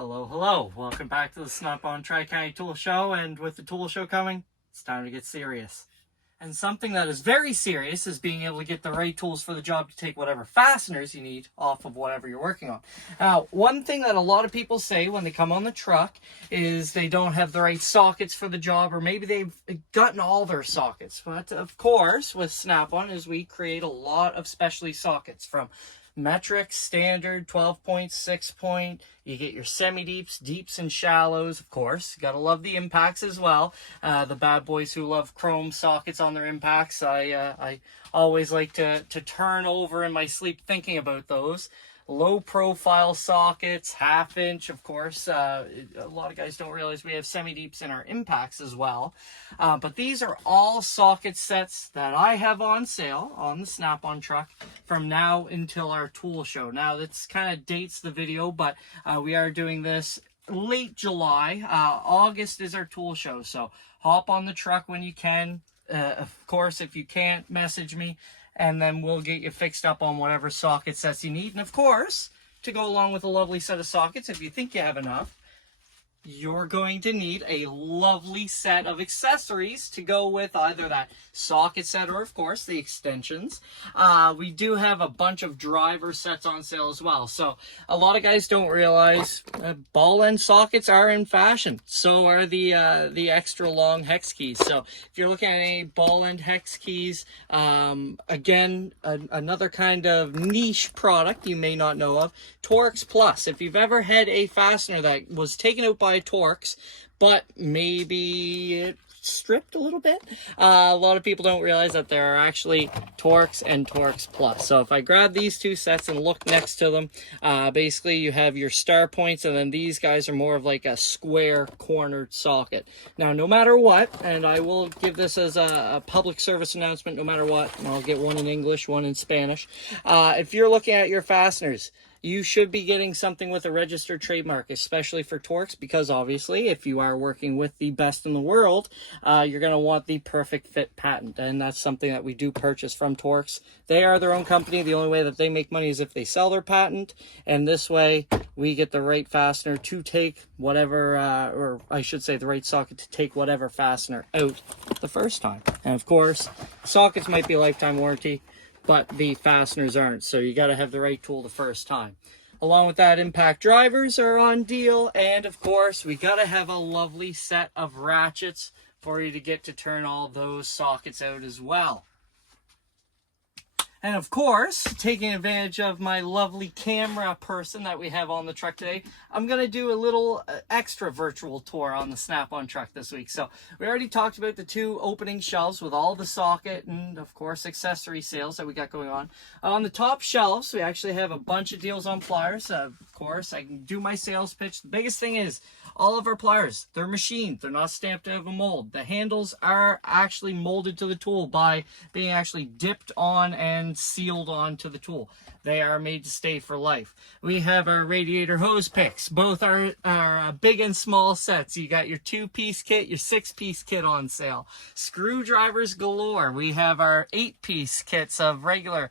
Hello, hello. Welcome back to the Snap-on Tri-County Tool Show, and with the tool show coming, it's time to get serious. And something that is very serious is being able to get the right tools for the job to take whatever fasteners you need off of whatever you're working on. Now, one thing that a lot of people say when they come on the truck is they don't have the right sockets for the job, or maybe they've gotten all their sockets. But of course, with Snap-on is we create a lot of specialty sockets, from metric, standard, 12-point, 6-point. You get your semi-deeps, deeps, and shallows, of course. You gotta love the impacts as well. The bad boys who love chrome sockets on their impacts, I always like to turn over in my sleep thinking about those. Low profile sockets, 1/2 inch, of course. A lot of guys don't realize we have semi-deeps in our impacts as well. But these are all socket sets that I have on sale on the Snap-on truck from now until our tool show. Now, that's kind of dates the video, but we are doing this late July. August is our tool show, so hop on the truck when you can. Of course, if you can't, message me, and then we'll get you fixed up on whatever socket sets you need. And of course, to go along with a lovely set of sockets, if you think you have enough, you're going to need a lovely set of accessories to go with either that socket set or, of course, the extensions. We do have a bunch of driver sets on sale as well. So a lot of guys don't realize ball end sockets are in fashion. So are the extra long hex keys. So if you're looking at any ball end hex keys, again, another kind of niche product you may not know of, Torx Plus. If you've ever had a fastener that was taken out by Torx, but maybe it stripped a little bit, a lot of people don't realize that there are actually Torx and Torx Plus. So if I grab these two sets and look next to them, basically you have your star points, and then these guys are more of like a square cornered socket. Now, no matter what, and I will give this as a public service announcement, no matter what, and I'll get one in English, one in Spanish. If you're looking at your fasteners, you should be getting something with a registered trademark, especially for Torx, because obviously if you are working with the best in the world, you're going to want the perfect fit patent, and that's something that we do purchase from Torx. They are their own company. The only way that they make money is if they sell their patent, and this way we get the right fastener to take whatever, or I should say the right socket to take whatever fastener out the first time. And of course, sockets might be a lifetime warranty, but the fasteners aren't, so you got to have the right tool the first time. Along with that, impact drivers are on deal, and of course we got to have a lovely set of ratchets for you to get to turn all those sockets out as well. And of course, taking advantage of my lovely camera person that we have on the truck today, I'm going to do a little extra virtual tour on the Snap-on truck this week. So we already talked about the two opening shelves with all the socket and, of course, accessory sales that we got going on. On the top shelves, we actually have a bunch of deals on pliers. Of course, I can do my sales pitch. The biggest thing is all of our pliers, they're machined. They're not stamped out of a mold. The handles are actually molded to the tool by being actually dipped on and sealed onto the tool. They are made to stay for life. We have our radiator hose picks. Both are big and small sets. You got your 2-piece kit, your 6-piece kit on sale. Screwdrivers galore. We have our 8-piece kits of regular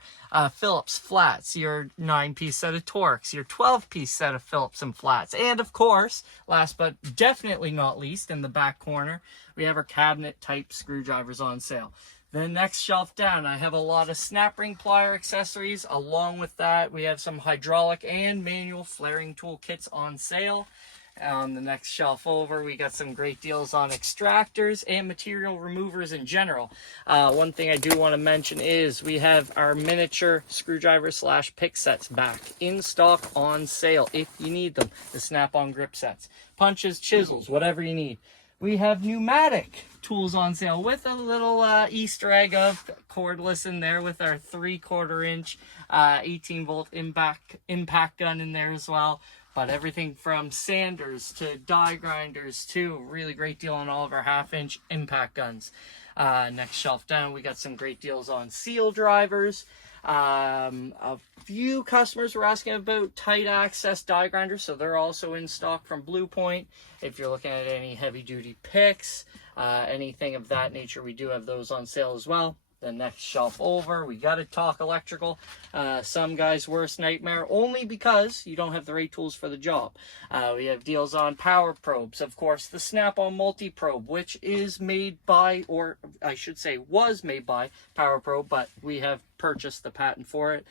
Phillips flats, your 9-piece set of Torx, your 12-piece set of Phillips and flats, and of course, last but definitely not least, in the back corner, we have our cabinet type screwdrivers on sale. The next shelf down, I have a lot of snap ring plier accessories. Along with that, we have some hydraulic and manual flaring tool kits on sale. On the next shelf over, we got some great deals on extractors and material removers in general. One thing I do want to mention is we have our miniature screwdriver / pick sets back in stock on sale if you need them. The Snap-on grip sets, punches, chisels, whatever you need. We have pneumatic tools on sale with a little Easter egg of cordless in there, with our 3/4 inch 18-volt impact gun in there as well. But everything from sanders to die grinders to really great deal on all of our 1/2 inch impact guns. Next shelf down, we got some great deals on seal drivers. A few customers were asking about tight access die grinders, so they're also in stock from Blue Point. If you're looking at any heavy duty picks, anything of that nature, we do have those on sale as well. The next shelf over, we got to talk electrical. Some guys' worst nightmare, only because you don't have the right tools for the job. We have deals on power probes. Of course, the Snap-on multi-probe, which is made by, or I should say was made by Power Probe, but we have purchased the patent for it.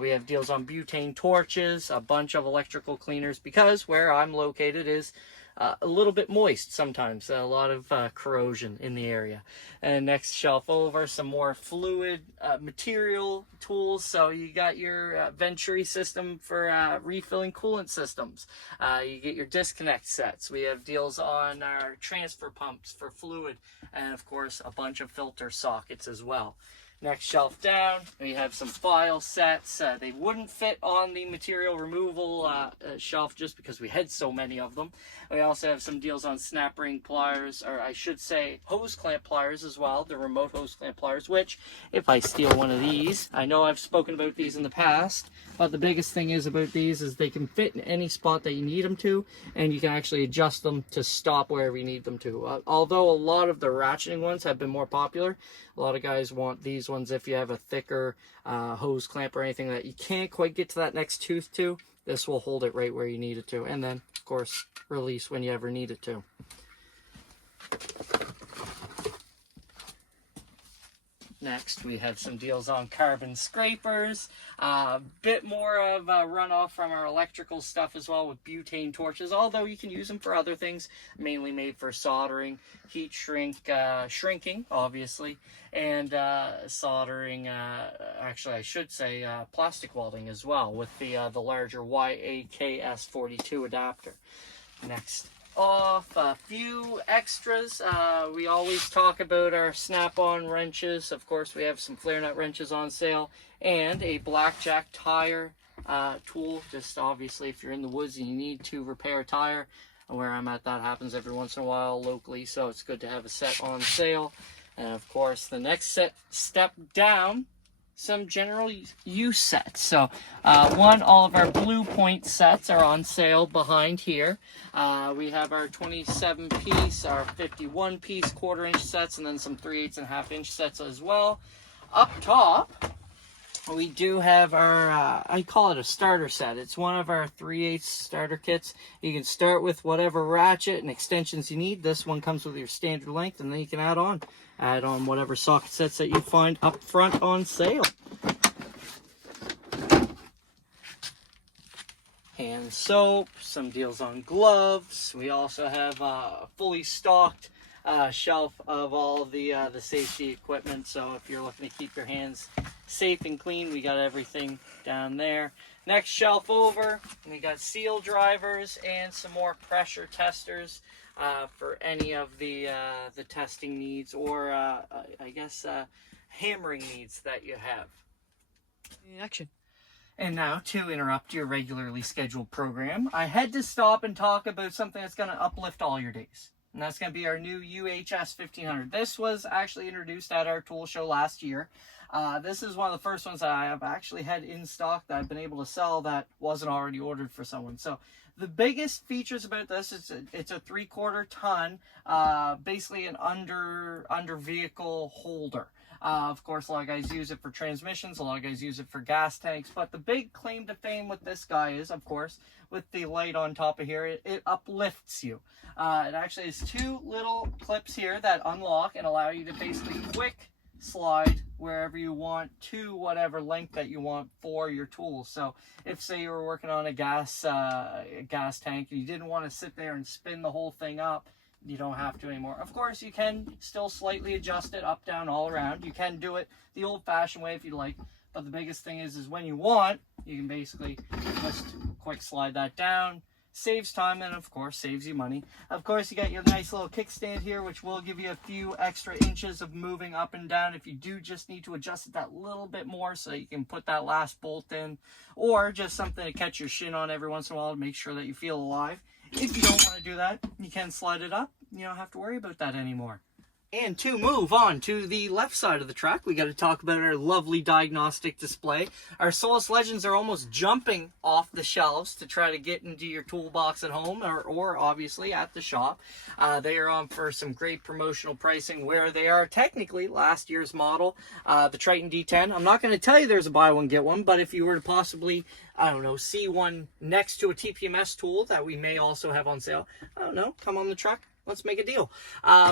We have deals on butane torches, a bunch of electrical cleaners, because where I'm located is a little bit moist sometimes, a lot of corrosion in the area. And next shelf over, some more fluid material tools. So you got your Venturi system for refilling coolant systems. You get your disconnect sets. We have deals on our transfer pumps for fluid, and of course a bunch of filter sockets as well. Next shelf down, we have some file sets. They wouldn't fit on the material removal shelf just because we had so many of them. We also have some deals on snap ring pliers, or I should say hose clamp pliers as well, the remote hose clamp pliers, which if I steal one of these, I know I've spoken about these in the past, but the biggest thing is about these is they can fit in any spot that you need them to, and you can actually adjust them to stop wherever you need them to. Although a lot of the ratcheting ones have been more popular, a lot of guys want these ones if you have a thicker hose clamp or anything that you can't quite get to that next tooth to. This will hold it right where you need it to, and then of course release when you ever need it to. Next, we have some deals on carbon scrapers, a bit more of a runoff from our electrical stuff as well with butane torches, although you can use them for other things, mainly made for soldering, heat shrinking, obviously, and soldering, actually I should say plastic welding as well with the larger YAKS42 adapter. Next off, a few extras. We always talk about our snap-on wrenches. Of course, we have some flare nut wrenches on sale and a blackjack tire tool. Just obviously if you're in the woods and you need to repair a tire, where I'm at, that happens every once in a while locally, so it's good to have a set on sale. And of course, the next step down, some general use sets. So all of our Blue Point sets are on sale behind here. We have our 27 piece, our 51 piece 1/4 inch sets, and then some 3/8 and 1/2 inch sets as well. Up top, we do have our, I call it a starter set. It's one of our 3/8 starter kits. You can start with whatever ratchet and extensions you need. This one comes with your standard length, and then you can add on whatever socket sets that you find up front on sale. Hand soap, some deals on gloves. We also have a fully stocked shelf of all of the safety equipment. So if you're looking to keep your hands safe and clean, we got everything down there. Next shelf over, we got seal drivers and some more pressure testers for any of the testing needs, or I guess hammering needs that you have. Action. And now, to interrupt your regularly scheduled program, I had to stop and talk about something that's going to uplift all your days. And that's going to be our new UHS1500. This was actually introduced at our tool show last year. This is one of the first ones that I have actually had in stock that I've been able to sell that wasn't already ordered for someone. So the biggest features about this is it's a 3/4 ton, basically an under vehicle holder. Of course, a lot of guys use it for transmissions, a lot of guys use it for gas tanks, but the big claim to fame with this guy is, of course, with the light on top of here, it uplifts you. It actually has 2 little clips here that unlock and allow you to basically quick slide wherever you want to whatever length that you want for your tools. So if, say, you were working on a gas tank and you didn't want to sit there and spin the whole thing up, you don't have to anymore. Of course, you can still slightly adjust it up, down, all around. You can do it the old-fashioned way if you like, but the biggest thing is when you want, you can basically just quick slide that down. Saves time and, of course, saves you money. Of course, you got your nice little kickstand here, which will give you a few extra inches of moving up and down if you do just need to adjust it that little bit more so you can put that last bolt in, or just something to catch your shin on every once in a while to make sure that you feel alive. If you don't want to do that, you can slide it up. You don't have to worry about that anymore. And to move on to the left side of the truck, we got to talk about our lovely diagnostic display. Our Solus Legends are almost jumping off the shelves to try to get into your toolbox at home or obviously at the shop. They are on for some great promotional pricing where they are technically last year's model, the Triton D10. I'm not going to tell you there's a buy one, get one, but if you were to possibly, I don't know, see one next to a TPMS tool that we may also have on sale, I don't know, come on the truck. Let's make a deal.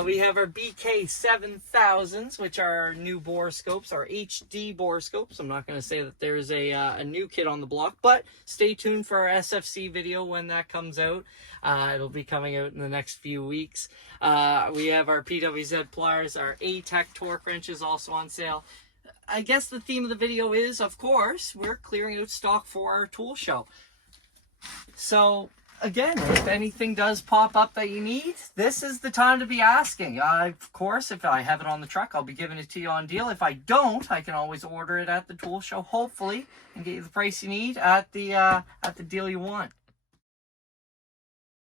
We have our BK7000s, which are our new borescopes, our HD borescopes. I'm not going to say that there's a new kit on the block, but stay tuned for our SFC video when that comes out. It'll be coming out in the next few weeks. We have our PWZ pliers, our A-Tech torque wrenches also on sale. I guess the theme of the video is, of course, we're clearing out stock for our tool show. So again, if anything does pop up that you need, this is the time to be asking. Of course, if I have it on the truck, I'll be giving it to you on deal. If I don't, I can always order it at the tool show, hopefully, and get you the price you need at the deal you want.